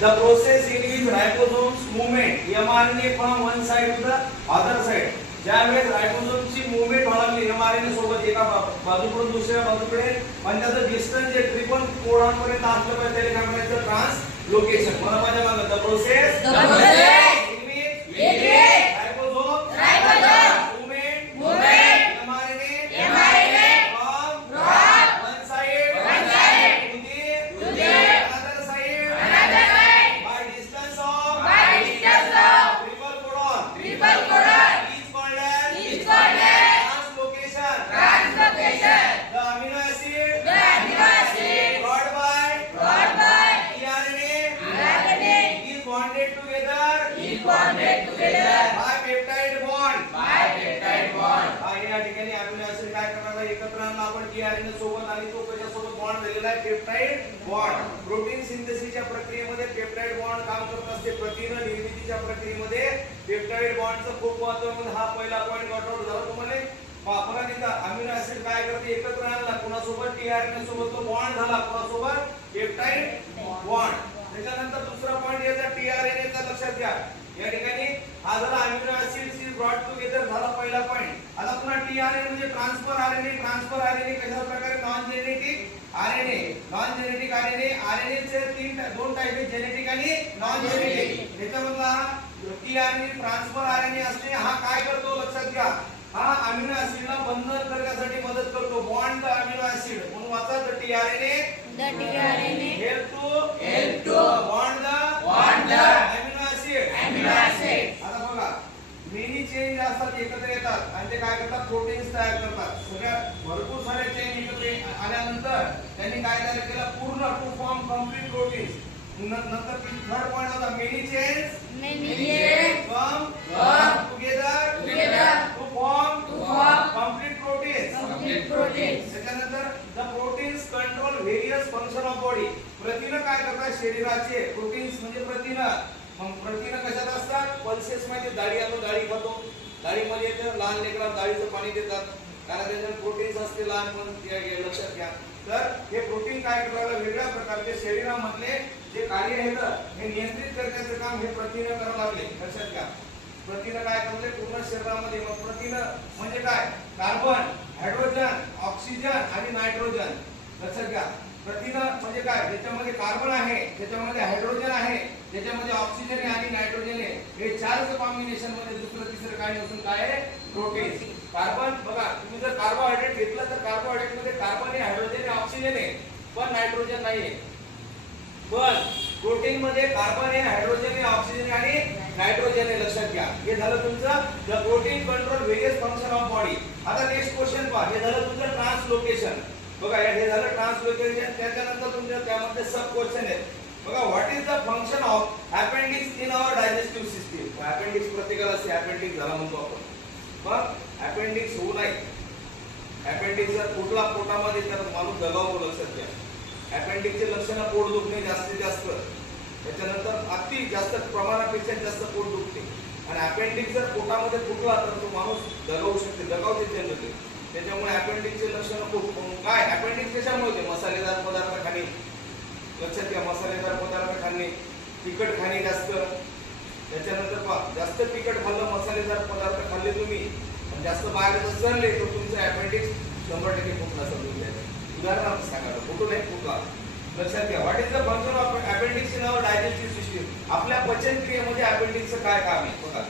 the process in which ribosomes movement mRNA from one side to the other side. ज्यावेळेस रायबोसोमची movement व्हायला लागली mRNA सोबत एका बाजूकडून दुसऱ्या बाजूकडे आणि त्याचं डिस्टन्स जे ट्रिपल कोडॉनपर्यंत असलं पाहिजे त्याला काय म्हणायचं ट्रान्सलोकेशन. मला माझ्या मागे the process in which ribosome movement mRNA from one side to the another side by distance of triple codon is called as translocation. The amino acid brought by tRNA is bonded together by peptide bond. या ठिकाणी amino acid काय करणार आहे, एकत्र आणून आपण tRNA सोबत आणि तो कशा सोबत बॉन्ड झालेला आहे, पेप्टाइड बॉन्ड. प्रोटीन सिंथेसिसच्या प्रक्रियेमध्ये पेप्टाइड बॉन्ड काम करत असते. प्रथिन निर्मितीच्या प्रक्रियेमध्ये पेप्टाइड बॉन्डचं खूप महत्त्व आहे. हा पहिला पॉइंट नोट आउट झाला तुम्हाला. पुन्हा तिथं अमिनो ऍसिड काय करते, एकत्र आणला कुणासोबत tRNA सोबत तो बॉन्ड झाला, कुणासोबत पेप्टाइड बॉन्ड. त्याच्यानंतर दुसरा पॉइंट याचा tRNA चा लक्षात घ्या. या ठिकाणी हा झाला amino acids is brought together झाला पहिला पॉइंट. आता पुन्हा tRNA म्हणजे ट्रान्सफर RNA कशा प्रकारे नॉन जेनेटिक RNA चे दोन टाइप आहेत, जेनेटिक आणि नॉन जेनेटिक. त्याच्यामधला tRNA ट्रान्सफर RNA असते. हा काय करतो लक्षात घ्या, हा अमिनो ऍसिडला बंधन करण्यासाठी मदत करतो. बॉन्ड द अमिनो ऍसिड म्हणून वाचा the tRNA help to bond the amino acid. आता बघा मेनी चेंज असतात, एकत्र येतात आणि ते काय करतात, प्रोटीन्स तयार करतात. सगळ्या भरपूर सारे चेंज एकत्र आल्यानंतर त्यांनी काय तयार केलं, पूर्ण टू फॉर्म कंप्लीट प्रोटीन्स. नंतर थर्ड पॉइंट होता many change come together to form complete proteins. त्याच्यानंतर the proteins control various function of body. प्रथिन काय करतात शरीराचे, प्रोटीन्स म्हणजे प्रथिन. मग प्रथिन कशात असतात, पल्सेस मध्ये. डाळी आपण डाळी खातो, डाळीमध्ये येतं लहान लेकरांना डाळीचं पाणी देतात कारण त्याच्यात प्रोटीन्स असते लहान पण लक्षात घ्या. तर हे प्रोटीन काय करतात, वेगळ्या प्रकारचे शरीरामधले जे कार्य आहेत हे नियंत्रित करण्याचं काम हे प्रथिन करायला लागले. लक्षात घ्या प्रथिन काय करते पूर्ण शरीरामध्ये. मग प्रथिन म्हणजे काय, कार्बन, हायड्रोजन, ऑक्सिजन आणि नायट्रोजन. लक्षात घ्या प्रथिन म्हणजे काय, ज्याच्यामध्ये कार्बन आहे, ज्याच्यामध्ये हायड्रोजन आहे, ज्याच्यामध्ये ऑक्सिजन आहे आणि नायट्रोजन आहे. हे चारच कॉम्बिनेशन मध्ये दुसरं तिसरं काय नसून काय आहे, प्रोटीन. कार्बन बघा, तुम्ही जर कार्बोहायड्रेट घेतलं तर कार्बोहायड्रेट मध्ये कार्बन आहे, हायड्रोजन आहे, ऑक्सिजन आहे पण नायट्रोजन नाहीये. पण प्रोटीन मध्ये कार्बन आहे, हायड्रोजन आहे, ऑक्सिजन आहे आणि नायट्रोजन आहे. लक्षात घ्या हे झालं तुमचं the protein control various function of body. आता नेक्स्ट क्वेश्चन पहा, हे झालं तुमचं ट्रान्सलोकेशन. बघा हे झालं ट्रान्सलोकेशन. त्याच्यानंतर तुमच्या त्यामध्ये सब क्वेश्चन आहेत. बघा what is the function of appendix in our digestive system. Appendix प्रत्येकाला असते, अपेंडिक्स झाला म्हणतो आपण. मग अपेंडिक्स होऊ नये. अपेंडिक्स जर फुटला पोटामध्ये तर माणूस दगावतो. लक्षात घ्या अपेंडिक्सचे लक्षण पोट दुखणे जास्तीत जास्त, त्याच्यानंतर अति जास्त प्रमाणापेक्षा जास्त पोट दुखते. आणि अपेंडिक्स जर पोटामध्ये फुटला तर तो माणूस दगावू शकते, दगावते जनरली. त्याच्यामुळे अपेंडिक्सचे लक्षण खूप. काय अपेंडिक्स कशामुळे, मसालेदार पदार्थ खाणे. लक्षात घ्या मसालेदार पदार्थ खाणे, तिखट खाणे जास्त. त्याच्यानंतर जास्त तिखट खाल्लं, मसालेदार पदार्थ खाल्ले तुम्ही, जास्त बाहेर चढले तर तुमचं अपेंडिक्स 100% फुटला समजून घ्यायचं. उदाहरणार्थ सांगा फुटू नाही फुटला. लक्षात घ्या what is the function of appendix in our digestive system. आपल्या पचनक्रियेमध्ये अपेंडिक्सचं काय काम आहे बघा.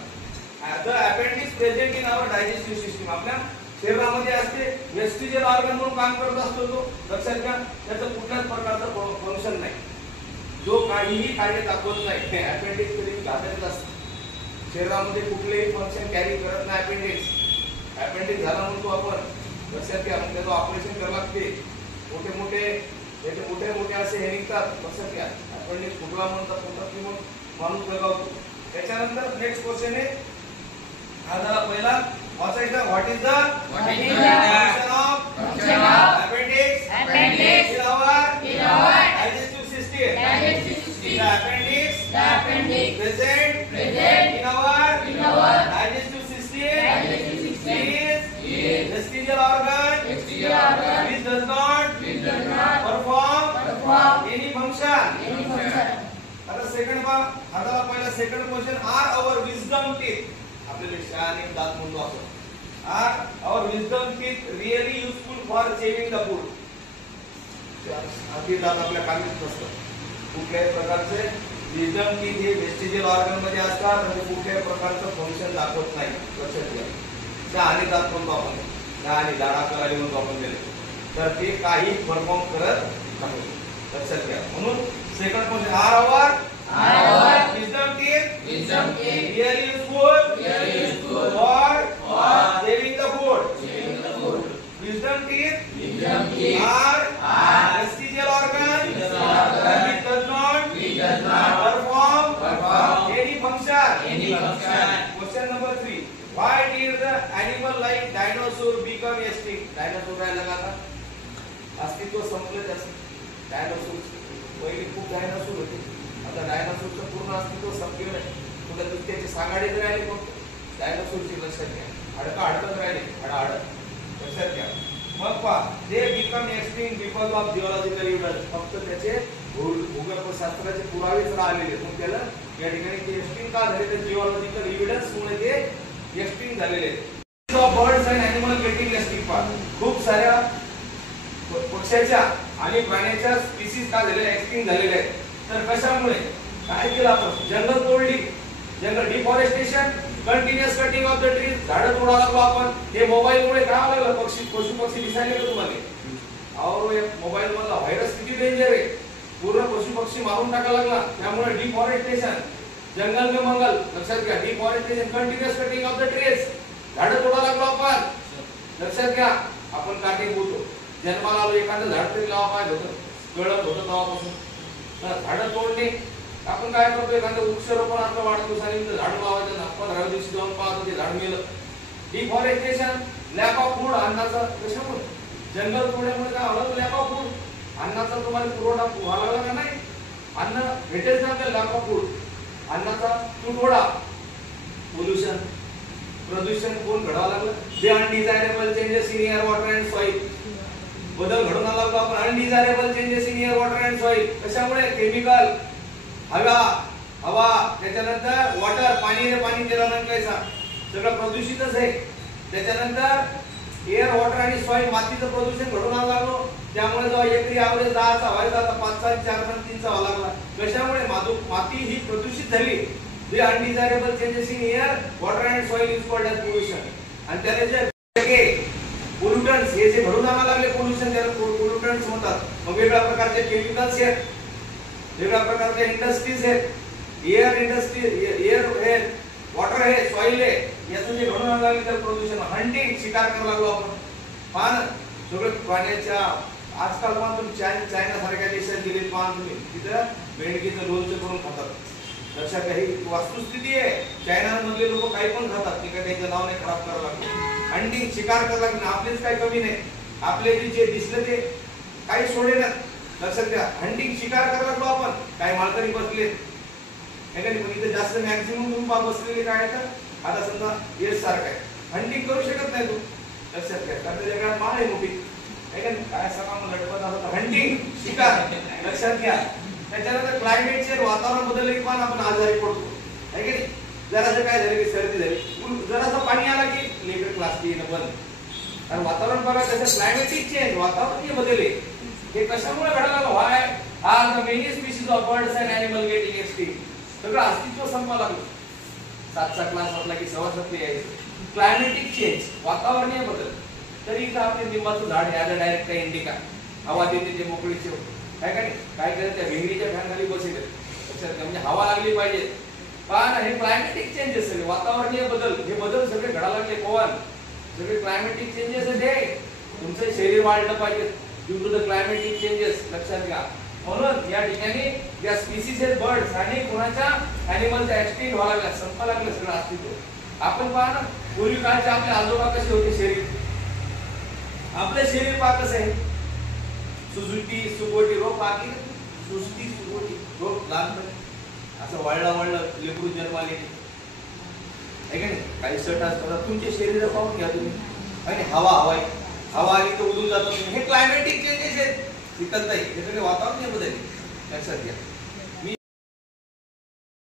The appendix present in our digestive system. आपल्या शरीरामध्ये असते, वेस्टिजियल ऑर्गन म्हणून काम करत असतो तो. लक्षात घ्या त्याचं कुठल्याच प्रकारचं फंक्शन नाही, जो काहीही कार्य दाखवत नाही. अपेंडिक्स कधी घातकच असतं, शरीरामध्ये कुठलेही फंक्शन कॅरी करत नाही अपेंडिक्स. अपेंडिक्स झाला म्हणतो आपण. लक्षात घ्या मग त्याचं ऑपरेशन करावं लागते. मोठे असे हे निघतात. लक्षात घ्या अपेंडिक्स फुटला म्हणतात, फुटत की मग माणूस दगावतो. त्याच्यानंतर नेक्स्ट क्वेश्चन आहे, हा झाला पहिला. वाचायचा what is the function of appendix in our digestive system. The appendix present in our digestive system is vestigial organ which does not perform any function. आता पहा आता पहिला second question are our wisdom teeth आपल्याला शहाणे दात म्हणतो आपण are our wisdom teeth really useful for chewing the food दात आपल्या कामात असतात कुठल्याही प्रकारचे विजडम टीथ हे वेस्टिजियल ऑर्गन मध्ये असतात आणि कुठल्याही प्रकारचं फंक्शन दाखवत नाही लक्षात घ्या शहाणे दात म्हणतो आपण शहाणे दाढा करायला म्हणतो आपण त्याला तर ते काही परफॉर्म करत नाही लक्षात घ्या म्हणून second question are our wisdom teeth really useful for saving the food wisdom teeth are vestigial organ which does not perform any function question number 3 why did the animal like dinosaur become extinct dinosaur काय लगा अस्तित्व संपलं त्याचं dinosaur पहिले खूप dinosaur होते आता डायनासोरचं पूर्ण अस्तित्व संपलेलं आहे तुला त्याचे सांगाडेच राहिले फक्त डायनासोरची लक्षात घ्या अडकत राहिले हाडाहाड लक्षात घ्या मग पहा they become extinct because of geological evidence फक्त त्याचे भूगर्भशास्त्राचे पुरावेच राहिलेले मग त्याला या ठिकाणी ते एक्सटिंक्ट का झाले तर जिओलॉजिकल एव्हिडन्स मुळे ते एक्सटिंक्ट झालेले birds and animal getting extinct पहा खूप साऱ्या पक्ष्याच्या आणि प्राण्याच्या स्पीसीज का झालेल्या एक्सटिंक्ट झालेल्या आहेत तर कशामुळे काय केलं आपण जंगल तोडली जंगल deforestation continuous cutting of the trees झाडं तोडायला लागलो आपण हे मोबाईल मुळे काय लागलं पशु पक्षी दिसायला लागले तुम्हाला और मोबाईल मधला व्हायरस किती डेंजर आहे पूर्ण पशु पक्षी मारून टाकायला लागला त्यामुळे डिफॉरेस्टेशन जंगल में मंगल लक्षात घ्या deforestation continuous cutting of the trees झाडं तोडायला लागलो आपण लक्षात घ्या आपण काटे बोलतो जन्माला आलो एखादं झाड तरी लावा पाहिजे होतं कळत होतं तेव्हापासून झाडं तोडणे आपण काय करतो एखादं वृक्षारोपण आपलं वाढदिवसाने झाड लावायचं ना 15व्या दिवशी जाऊन पाहतो ते झाड मेलं डिफॉरेस्टेशन लॅक ऑफ फूड अन्नाचा कशामुळे जंगल तोडल्यामुळे काय झालं लॅक ऑफ फूड अन्नाचा तुम्हाला पुरवठा व्हायला लागला का नाही अन्न भेटेल ना आपल्याला लॅक ऑफ फूड अन्नाचा तुटवडा पोल्युशन प्रदूषण कोण घडवायला लागलं they undesirable changes in air water and soil बदल घडून आला आपण undesirable changes in air water and soil कशामुळे केमिकल हवा त्याच्यानंतर वॉटर पाणी त्यानंतर कैसा सगळं प्रदूषितच आहे त्याच्यानंतर एअर वॉटर आणि सॉइल मातीचं प्रदूषण घडून आला लागलो त्यामुळे जेव्हा एकरी ॲव्हरेज 10 चा व्हायचा आता 5 चा 4 चा 3 चा व्हायला लागला कशामुळे माती ही प्रदूषित झाली they undesirable changes in air water and soil is called as pollution आणि त्याने जे पोल्युटन्स हे जे घडून आणायला लागले पोल्युशन त्याला पोल्युटन्स म्हणतात मग वेगळ्या प्रकारचे केमिकल्स आहेत वेगळ्या प्रकारच्या इंडस्ट्रीज आहेत एअर इंडस्ट्री एअर हे वॉटर आहे सॉइल आहे याचं जे घडून आणायला लागले तर प्रदूषण हंटिंग शिकार करायला लागलो आपण पान सगळं प्राण्याच्या आजकाल पण तुम्ही चायना सारख्या देशात गेले पान तुम्ही तिथं मेंढकीचं लोणचं करून खातात लक्षात घ्या ही वस्तुस्थिती आहे चायना मधले लोक काही पण खातात ते काय त्याचं नाव नाही खराब करायला लागलं हंटिंग शिकार करायला लागलं आपलेच काही कमी नाही आपले जे दिसले ते काही सोडे ना लक्षात घ्या हंटिंग शिकार करायला लागलो आपण काही माळकरी बसले हे का नाही इथे जास्त मॅक्सिमम तुम्ही बसलेले काय तर आता समजा येस सारखं आहे हंटिंग करू शकत नाही तू लक्षात घ्या कारण त्याच्या गळ्यात माळ आहे मोठी हे का काय सकाळ लटकत असं हंटिंग शिकार लक्षात घ्या त्याच्यानंतर क्लायमेट चेंज वातावरण बदलले की पण आपण आजारी पडतो है की नाही जरासं काय झालं की सर्दी झाली जरासं पाणी आला की लेकर क्लास येणं बंद आणि वातावरण बघा त्याचं क्लायमेटिक चेंज वातावरण जे बदलले हे कशामुळे घडायला व्हाय आज the many species of birds and animal getting extinct सगळं अस्तित्व संपायला लागलं 7चा क्लास असला की 7:15 यायचं क्लायमेटिक चेंज वातावरणीय बदल तरी इथं आपले लिंबाचं झाड याला डायरेक्ट काय इंडिका हवा देते ते मोकळीचे काय काय काय करत त्या भिंगरीच्या फॅन खाली बसले लक्षात म्हणजे हवा लागली पाहिजे पण हे क्लायमेटिक चेंजेस सगळे वातावरणीय बदल हे बदल सगळे घडायला लागले कोण सगळे क्लायमेटिक चेंजेस आहे तुमचं शरीर वाढलं पाहिजे due to the climatic changes लक्षात घ्या म्हणून या ठिकाणी या स्पीसीज आहेत बर्ड्स आणि कोणाच्या ॲनिमलच्या एक्सटिंक्ट व्हायला लागला संपायला लागलं सगळं अस्तित्व आपण पहा ना पूर्वी काळचे आपले आजोबा कसे होते शरीर आपले शरीर पहा कसं आहे सुगोटी रोप बाकी सुगोटी रोप लहानपणी असं वळलं लेकरू जन्माले आहे का नाही काही सट असतात तुमचे शरीर पाहून घ्या तुम्ही आणि हवा आली तर उडून जातो हे क्लायमेटिक चेंजेस आहेत टिकत नाही त्याच्याकडे वातावरण बदलले लक्षात घ्या